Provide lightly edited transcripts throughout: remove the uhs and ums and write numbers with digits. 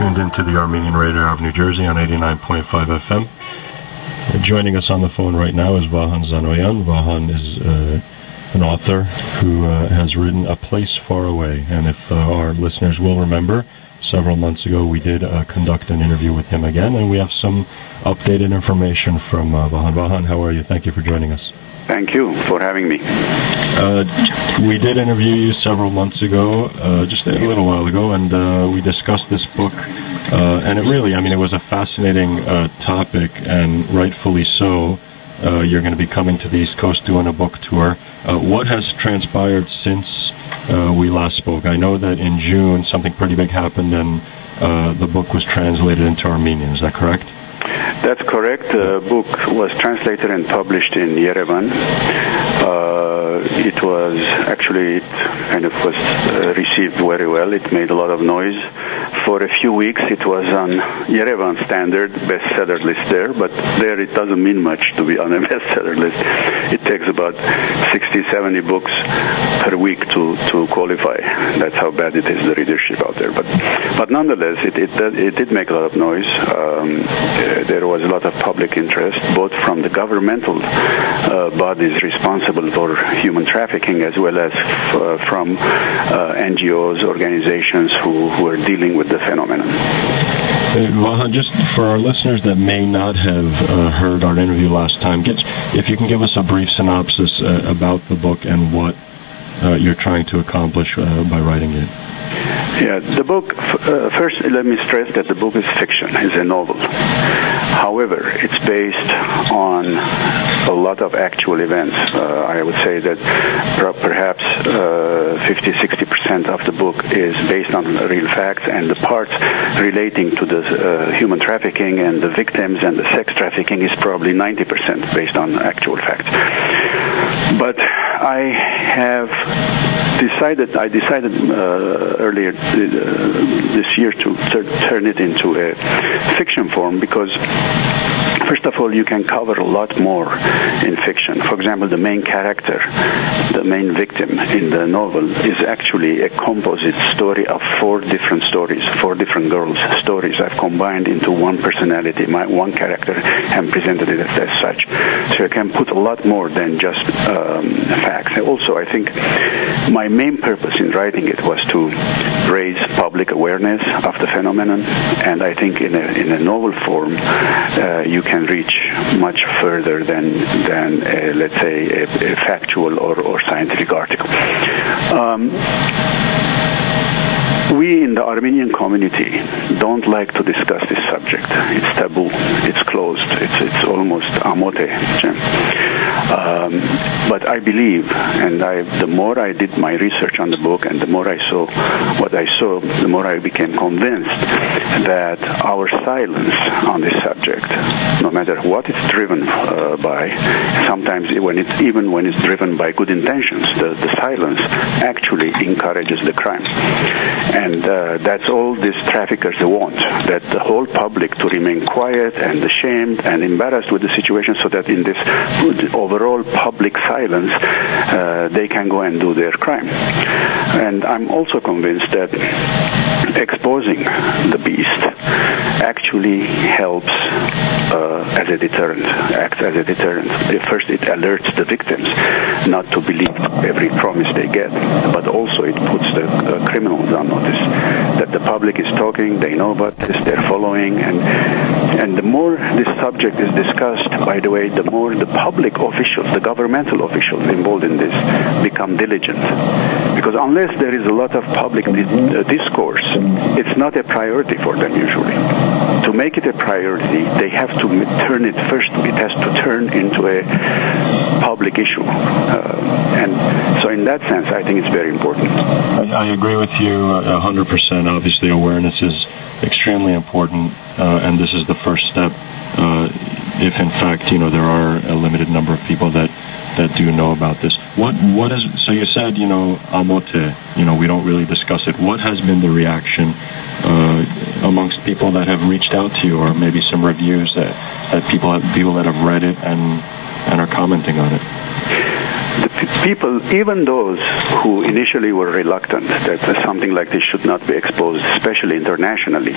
tuned into the Armenian Radio of New Jersey on 89.5 FM. Joining us on the phone right now is Vahan Zanoyan. Vahan is an author who has written A Place Far Away. And if our listeners will remember, several months ago we did conduct an interview with him again, and we have some updated information from Vahan. Vahan, how are you? Thank you for joining us. Thank you for having me. We did interview you several months ago, just a little while ago, and we discussed this book. And it really, it was a fascinating topic, and rightfully so. You're going to be coming to the East Coast doing a book tour. What has transpired since we last spoke? I know that in June something pretty big happened, and the book was translated into Armenian. Is that correct? That's correct. The book was translated and published in Yerevan. It was received very well. It made a lot of noise. For a few weeks, it was on Yerevan standard bestseller list there, but there it doesn't mean much to be on a bestseller list. It takes about 60, 70 books per week to qualify. That's how bad it is, the readership out there. But nonetheless, it did make a lot of noise. There was a lot of public interest, both from the governmental bodies responsible for human trafficking, as well as from NGOs, organizations who are dealing with the phenomenon. Vahan, just for our listeners that may not have heard our interview last time, if you can give us a brief synopsis about the book and what you're trying to accomplish by writing it. Yeah, the book, first let me stress that the book is fiction, it's a novel. However, it's based on a lot of actual events. I would say that perhaps 50-60% of the book is based on real facts, and the parts relating to the human trafficking and the victims and the sex trafficking is probably 90% based on actual facts. But I decided earlier this year to turn it into a fiction form because, first of all, you can cover a lot more in fiction. For example, the main character, the main victim in the novel is actually a composite story of four different girls' stories. I've combined into one personality, one character, and presented it as such. So you can put a lot more than just facts. Also, I think my main purpose in writing it was to raise public awareness of the phenomenon, and I think in a novel form you can reach much further than let's say, a factual or scientific article. We in the Armenian community don't like to discuss this subject. It's taboo. It's closed. It's almost amote. But I believe, and the more I did my research on the book, and the more I saw what I saw, the more I became convinced that our silence on this subject, no matter what it's driven by, sometimes even when it's driven by good intentions, the silence actually encourages the crime. And that's all these traffickers want, that the whole public to remain quiet and ashamed and embarrassed with the situation, so that in this overall public silence, they can go and do their crime. And I'm also convinced that exposing the beast actually helps as a deterrent, acts as a deterrent. First, it alerts the victims not to believe every promise they get, but also it puts the criminals on notice that the public is talking, they know about this, they're following, and the more this subject is discussed, by the way, the more the public officials, the governmental officials involved in this become diligent. Because unless there is a lot of public discourse, it's not a priority for them usually. To make it a priority, they have to turn it first. It has to turn into a public issue. And so in that sense, I think it's very important. I agree with you 100%. Obviously, awareness is extremely important, and this is the first step. If in fact, there are a limited number of people that do know about this. What is, so you said, amote, we don't really discuss it. What has been the reaction amongst people that have reached out to you, or maybe some reviews that people that have read it and are commenting on it? The people, even those who initially were reluctant that something like this should not be exposed, especially internationally,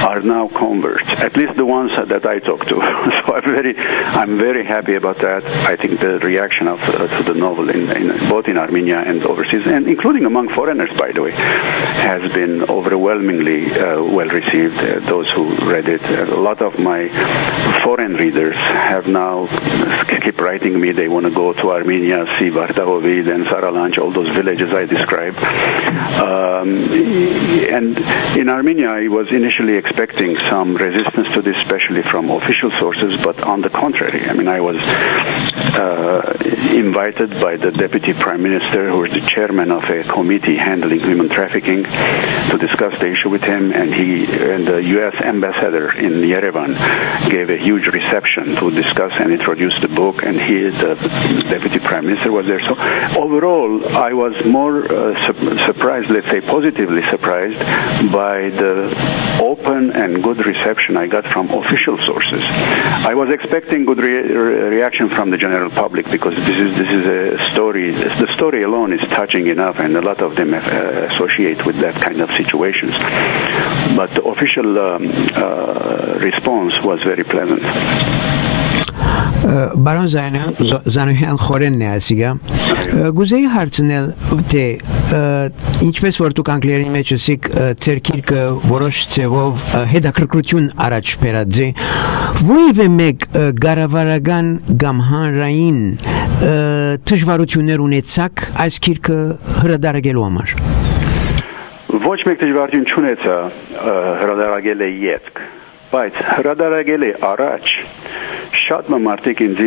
are now converts. At least the ones that I talked to. So I'm very happy about that. I think the reaction to the novel, both in Armenia and overseas, and including among foreigners, by the way, has been overwhelmingly well received. Those who read it, a lot of my foreign readers have now keep writing me. They want to go to Armenia, see Vartahovid and Saralanch, all those villages I described. And in Armenia, I was initially expecting some resistance to this, especially from official sources, but on the contrary. I mean, I was invited by the Deputy Prime Minister, who is the chairman of a committee handling human trafficking, to discuss the issue with him, and the U.S. ambassador in Yerevan gave a huge reception to discuss and introduce the book, and the Deputy Prime Minister was there. So overall, I was more surprised, let's say positively surprised, by the open and good reception I got from official sources. I was expecting good reaction from the general public, because this is a story. The story alone is touching enough, and a lot of them associate with that kind of situations. But the official response was very pleasant. Բարոն Զանոյան խորենն է ասիգա գուզեի հարցնել թե ինչպես որ դուք անգլերենի մեջ ասիք ձեր գիրքը որոշ ձևով հետաքրքրություն առաջ բերած է որևէ մեկ գարավարական կամ հանրային դժվարություններ ունեցաք այս գիրքը հրադարագելու համար Ոչ մեկ դժվարություն չունեցա հրադարագել է ետք բայց հրադարագել է առաջ Շատ մարդիկ ինձ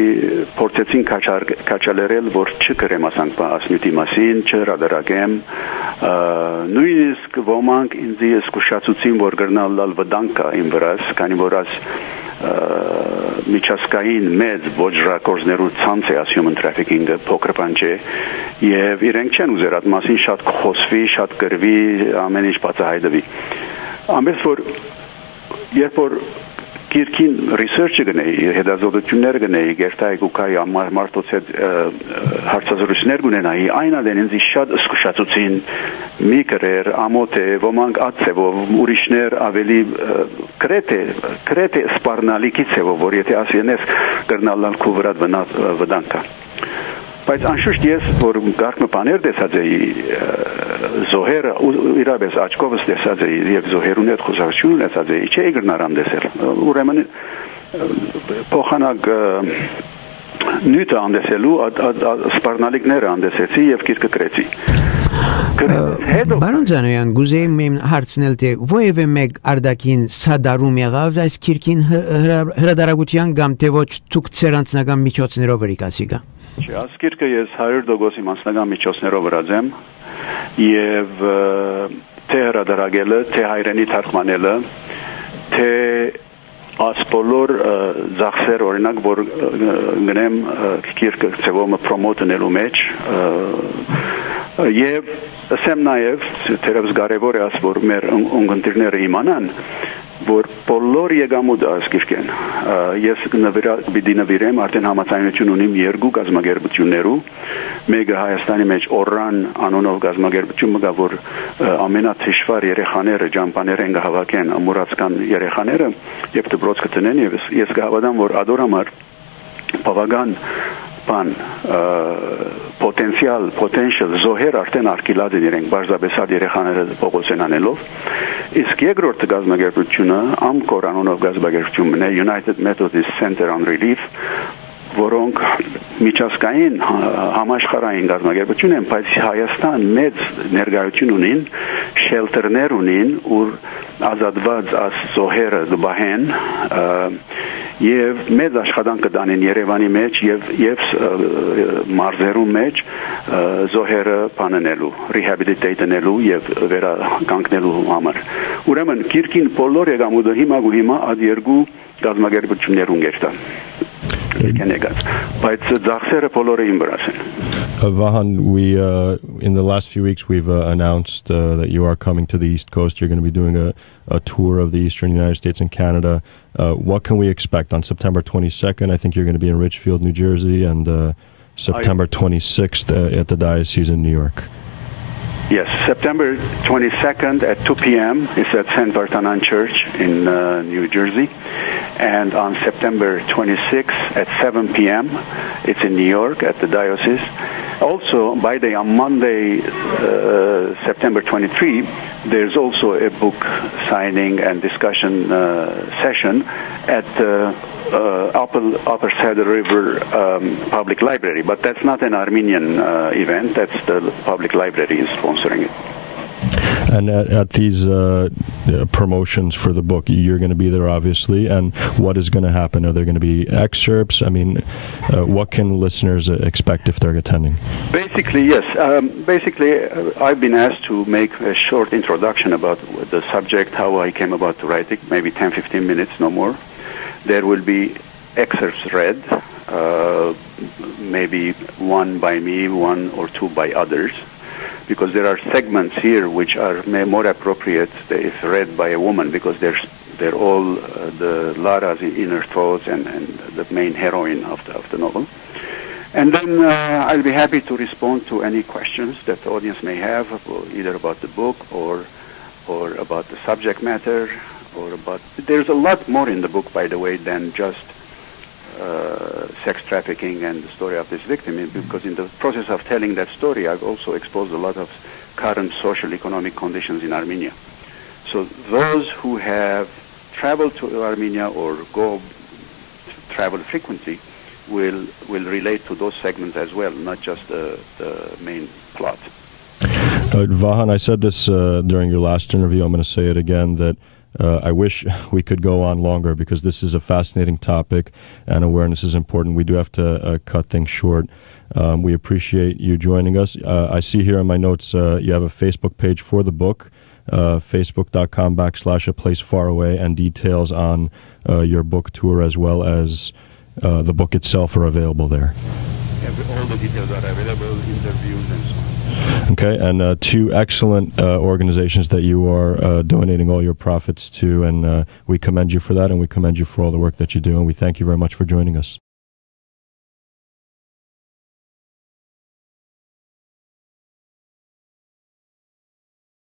փորձեցին քաչալերել, որ չգրեմ ասնյութի մասին, չհրադարակեմ, նույնիսկ ոմանք ինձ զսկուշացուցին, որ գրնալ լալ վտանգ կա իմ վրաս, քանի որ միջազգային մեծ ոչռակորձներու ցանց է human trafficking-ը փոքր բան չէ, եւ իրենք չեն ուզեր այդ մասին շատ խոսվի, շատ գրվի, ամեն ինչ բացահայտվի։ Ամենից որ երբ որ Kirkin research գնեի, հետազոտություններ գնեի, գերտայի գուկայի մարդոց հետ հարցազրույցներ գունենայի, այն ադեն ինձ շատ զսկուշացուցին մի կրեր, ամոթ է, ոմանք ածևով, ուրիշներ ավելի կրեթե սպառնալիքի ցևով, որ եթե ասենես կրնալալ քու վրա վտանգ կա։ Բայց անշուշտ ես, որ գարկմը բաներ տեսած էի զոհերը, իրապես աչքովս տեսած էի և զոհերուն հետ խոսակցություն ունեցած էի, չէի գրնարան տեսել։ Ուրեմն փոխանակ նյութը անդեսելու, սպառնալիքները անդեսեցի և գիրքը գրեցի։ Բարոն Զանոյան, գուզեի իմ հարցնել թե որևէ մեկ արտաքին սադարում եղավ այս գիրքին հրադարագության կամ թե ոչ դուք ձեր անձնական միջոցներով եկացիք։ Չէ, այս գիրքը ես 100% իմ անձնական միջոցներով վրած եմ եւ թե հրադարագելը, թե հայրենի թարգմանելը, թե ասպոլոր ծախսեր օրինակ որ գնեմ գիրքը ծևոմը պրոմոտենելու մեջ եւ ասեմ նաեւ թերևս կարեւոր է աս որ մեր ունգընտիրները իմանան որ բոլոր եկամուտը այս գիրքեն ես պիտի նվիրեմ արդեն համաձայնություն ունիմ երկու գազագերբություններու մեկը Հայաստանի մեջ Օրան անունով գազագերբություն մգա որ ամենաթշվար երեխաները ջամպաներ են գահավաքեն ամուրացկան երեխաները եւ դպրոց կտնեն եւ ես կհավատամ որ ադորամար բավական բան potential զոհեր արդեն արկիլած են իրենք բարձրապես այդ երեխաները փողոցեն անելով իսկ երկրորդ գազագերբությունը ամկոր անունով գազագերբությունն է United Methodist Center on Relief որոնք միջազգային համաշխարհային գազագերբություն են բայց Հայաստան մեծ ներկայություն ունին շելտերներ ունին ուր ազատված զոհերը դբահեն Եվ մեծ աշխատանք կդանեն Երևանի մեջ եւ մարզերու մեջ զոհերը բանանելու, rehabilitate-նելու եւ վերականգնելու համար։ Ուրեմն գիրքին բոլոր եկամուտը հիմա այդ երկու գազագերբություններ ունգերտա։ Բայց ծախսերը բոլորը իմ վրաս են։ Vahan, in the last few weeks we've announced that you are coming to the East Coast. You're going to be doing a tour of the Eastern United States and Canada. What can we expect on September 22nd? I think you're going to be in Richfield, New Jersey, and September 26th at the diocese in New York. Yes, September 22nd at 2 p.m. is at St. Barthanan Church in New Jersey. And on September 26th at 7 p.m., it's in New York at the diocese. Also, on Monday, September 23, there's also a book signing and discussion session at Upper Saddle River Public Library. But that's not an Armenian event. That's the public library is sponsoring it. And at these promotions for the book, you're going to be there, obviously. And what is going to happen? Are there going to be excerpts? I mean, what can listeners expect if they're attending? Basically, yes. I've been asked to make a short introduction about the subject, how I came about to write it, maybe 10, 15 minutes, no more. There will be excerpts read, maybe one by me, one or two by others, because there are segments here which are more appropriate if read by a woman, because they're all Lara's inner thoughts and the main heroine of the novel. And then I'll be happy to respond to any questions that the audience may have, either about the book or about the subject matter, there's a lot more in the book, by the way, than just sex trafficking and the story of this victim, because in the process of telling that story, I've also exposed a lot of current social economic conditions in Armenia. So those who have traveled to Armenia or travel frequently will relate to those segments as well, not just the main plot. Vahan, I said this during your last interview. I'm going to say it again, that I wish we could go on longer, because this is a fascinating topic and awareness is important. We do have to cut things short. We appreciate you joining us. I see here in my notes you have a Facebook page for the book, facebook.com/A Place Far Away, and details on your book tour as well as the book itself are available there. All the details are available, interviews and so on. Okay, and two excellent organizations that you are donating all your profits to, and we commend you for that, and we commend you for all the work that you do, and we thank you very much for joining us.